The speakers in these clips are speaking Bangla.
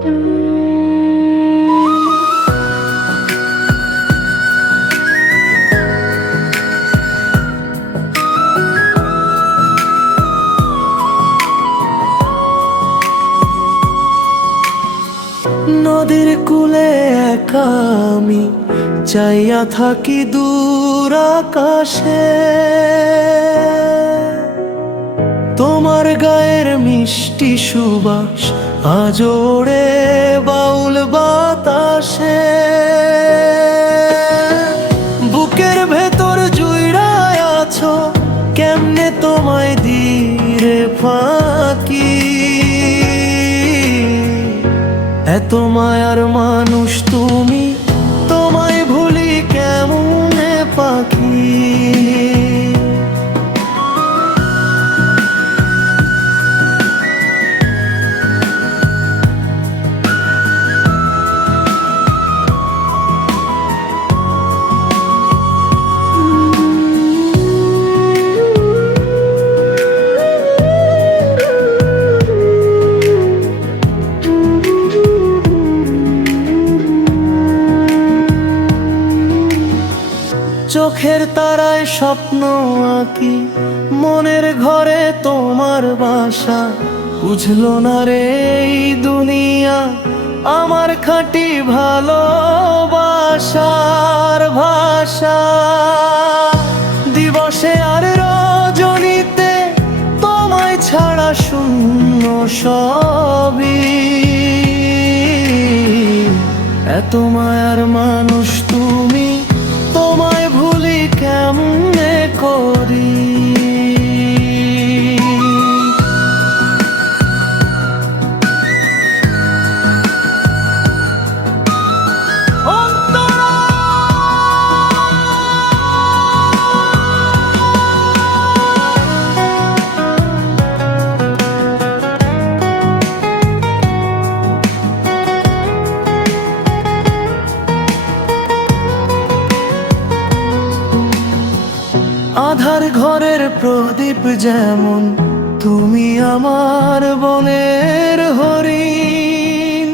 নদীর কূলে একা আমি চাইয়া থাকি দূর আকাশে, তোমার গায়ের মিষ্টি সুবাস আজ ওড়ে বাউল বাতাসে। বুকের ভেতর জুইড়ায় আছো, কেমনে তোমায় দিরে ফাঁকি। এত মায়ার মানুষ তুমি, তোমায় ভুলি কেমনে পাখি। চোখের তারায় স্বপ্ন আঁকি, মনের ঘরে তোমার বাসা। বুঝলো না রে এই দুনিয়া আমার খাঁটি ভালোবাসার ভাষা। দিবসে আর রজনীতে তোমায় ছাড়া শূন্য সবই। এত মায়ার মানুষ তুমি, তোমায় ভুলি কেমনে করি। আধার ঘরের প্রদীপ যেমন তুমি আমার বনের হরিণ।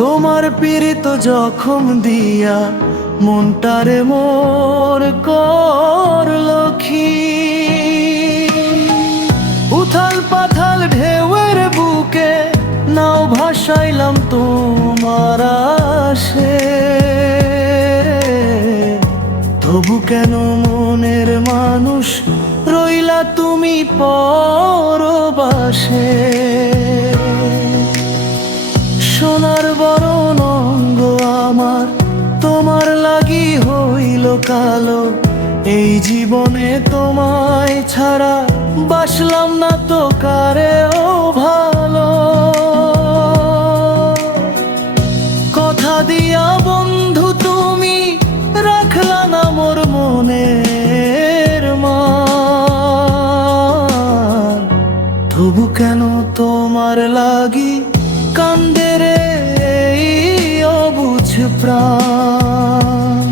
তোমার পীড়িত জখম দিয়া মনটারে মোর করলো ক্ষীণ। উথাল পাথাল ঢেউয়ের বুকে নাও ভাসাইলাম তোমার আসে। তবু কেন মনের মানুষ রইলা তুমি পরবাসে। সোনার বরণ অঙ্গ আমার তোমার লাগি হইল কালো। এই জীবনে তোমায় ছাড়া বাসলাম না তো কারেও ভালো। কথা দিয়া বন্ধু তুমি রাখলা না মোর মনের মান। তবু কেন তোমার লাগি কান্দে রে এই অবুঝ প্রাণ।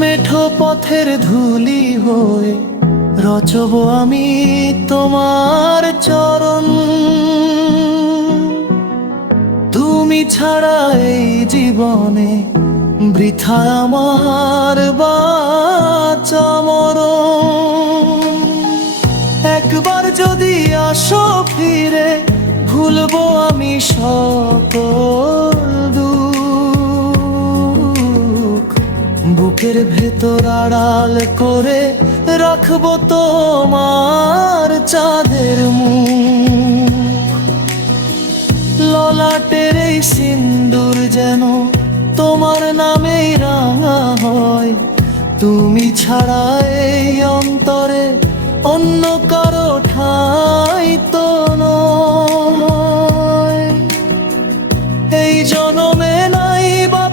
মেঠো পথের ধুলি হয়ে রচব আমি তোমার চরণ। তুমি ছাড়া এই জীবনে বৃথা আমার বাঁচা মরণ। একবার যদি আসো ফিরে ভুলবো আমি সকল দুঃখ। বুকের ভেতর আড়াল করে রাখবো তোমার চাঁদের মুখ। ললাটের এই সিন্দুর যেন তোমার নামেই রাঙা হয়। তুমি ছাড়া এই অন্তরে অন্য কারো ঠাই তো নয়। এই জনমে নাই বা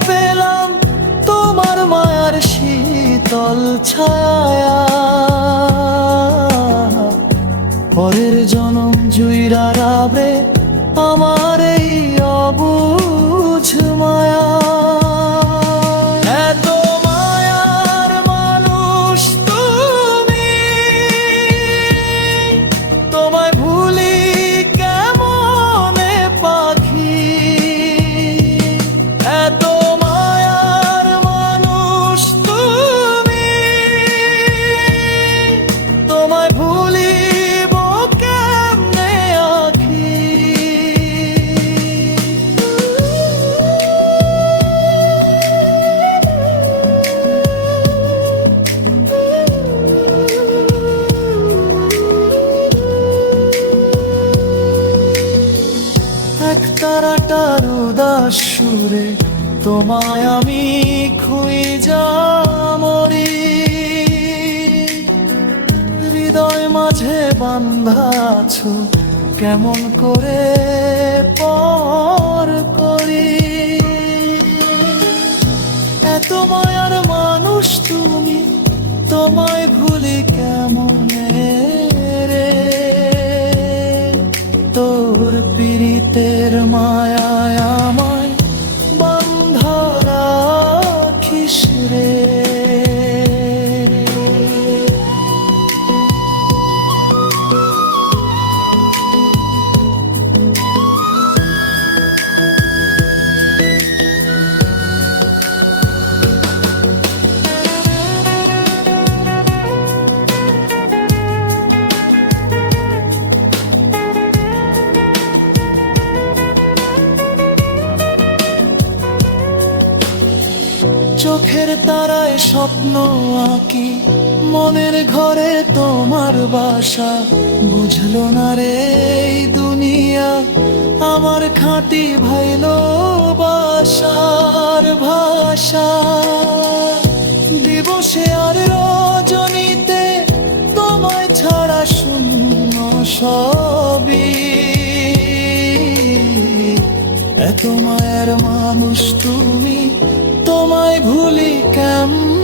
সুরে তোমায় আমি খুঁজা মরি। হৃদয় মাঝে বাঁধা আছো, কেমন করে পর করি। এত মায়ার মানুষ তুমি, তোমায় ভুলি কেমনে রে। তোর পীড়িতের মায়ায় আমায় বাঁধা রাখিস রে। চোখের তারায় স্বপ্ন আঁকি, মনের ঘরে তোমার বাসা। বুঝলো না রে এই দুনিয়া আমার খাঁটি ভালোবাসার ভাষা। দিবসে আর রজনীতে তোমায় ছাড়া শূন্য সবই। এত মায়ের মানুষ তুমি, তোমায় ভুলি কেমন